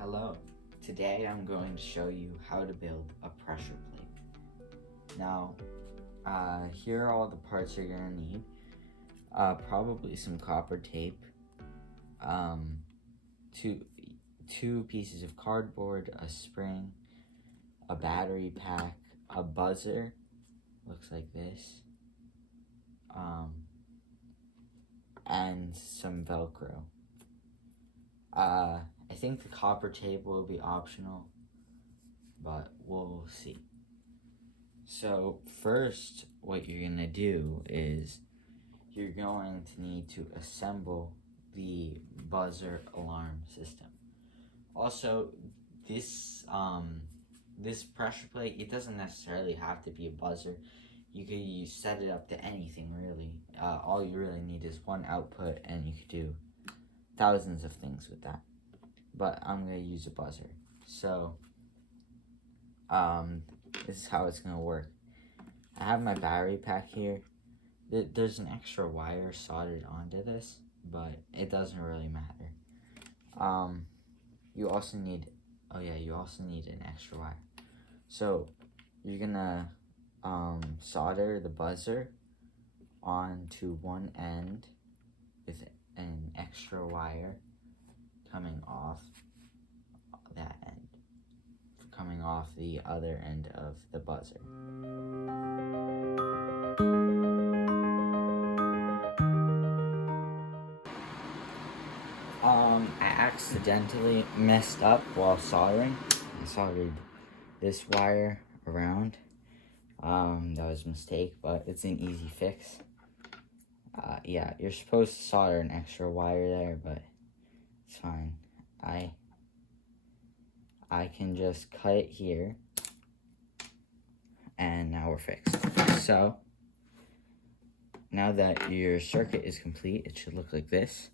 Hello, today I'm going to show you how to build a pressure plate. Now, here are all the parts you're going to need. Probably some copper tape, two pieces of cardboard, a spring, a battery pack, a buzzer, looks like this, and some Velcro. I think the copper tape will be optional, but we'll see. So first, what you're gonna do is you're going to need to assemble the buzzer alarm system. Also, this pressure plate, it doesn't necessarily have to be a buzzer. You could set it up to anything really. All you really need is one output, and you could do thousands of things with that. But I'm gonna use a buzzer. So this is how it's gonna work. I have my battery pack here. There's an extra wire soldered onto this, but it doesn't really matter. You also need an extra wire. So you're gonna solder the buzzer onto one end with an extra wire coming off that end, coming off the other end of the buzzer. I accidentally messed up while soldering. I soldered this wire around. That was a mistake, but it's an easy fix. Yeah, you're supposed to solder an extra wire there, but it's fine. I can just cut it here, and now we're fixed. So, now that your circuit is complete, it should look like this.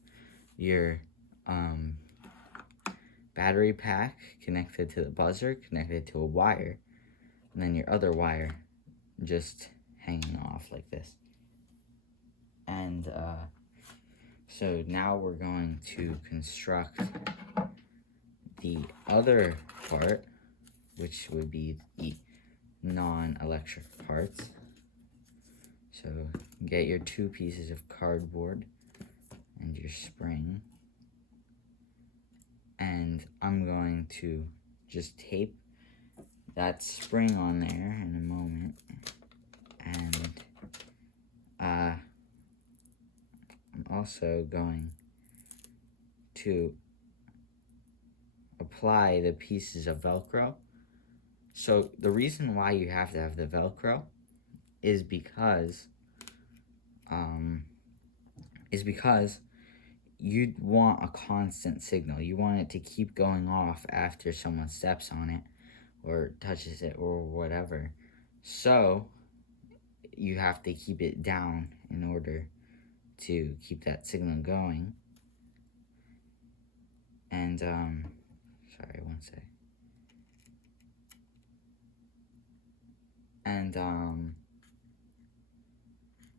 Your battery pack connected to the buzzer, connected to a wire, and then your other wire just hanging off like this. And so now we're going to construct the other part, which would be the non-electric parts. So get your two pieces of cardboard and your spring, and I'm going to just tape that spring on there in a moment, and I'm also going to apply the pieces of Velcro. So the reason why you have to have the Velcro is because you'd want a constant signal. You want it to keep going off after someone steps on it or touches it or whatever. So you have to keep it down in order to keep that signal going. And sorry, one sec. And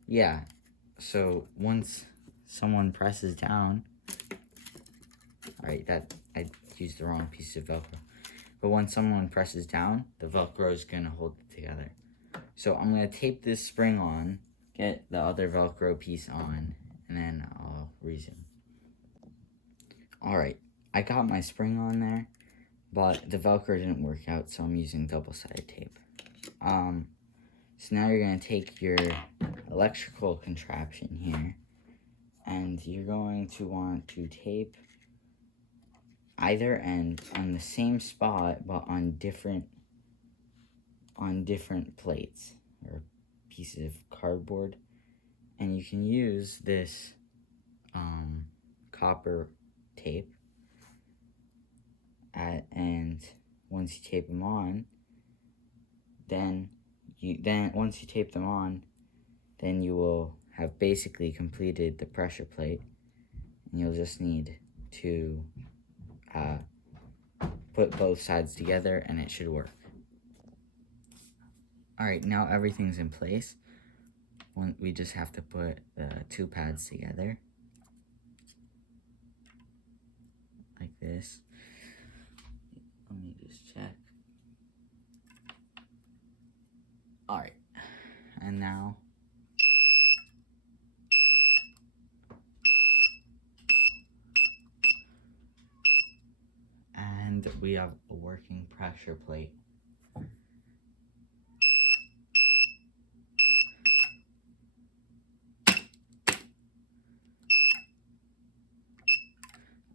yeah, so once someone presses down, alright, that I used the wrong piece of Velcro, but when someone presses down, the Velcro is gonna hold it together. So I'm gonna tape this spring on, get the other Velcro piece on, and then I'll resume. Alright, I got my spring on there, but the Velcro didn't work out, so I'm using double-sided tape. So now you're going to take your electrical contraption here, and you're going to want to tape either end on the same spot, but on different plates or pieces of cardboard. And you can use this copper tape, and once you tape them on, once you tape them on, then you will have basically completed the pressure plate, and you'll just need to put both sides together, and it should work. Alright, now everything's in place. We just have to put the two pads together like this. Let me just check. Alright, and now and we have a working pressure plate.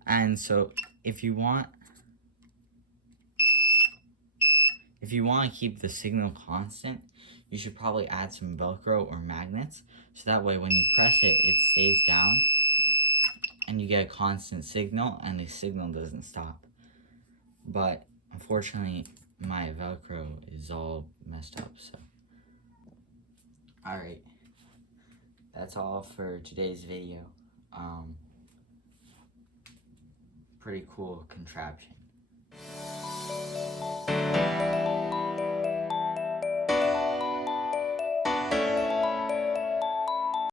And so if you want to keep the signal constant, you should probably add some Velcro or magnets, so that way when you press it, it stays down and you get a constant signal and the signal doesn't stop. But unfortunately, my Velcro is all messed up, so. Alright, that's all for today's video. Pretty cool contraption.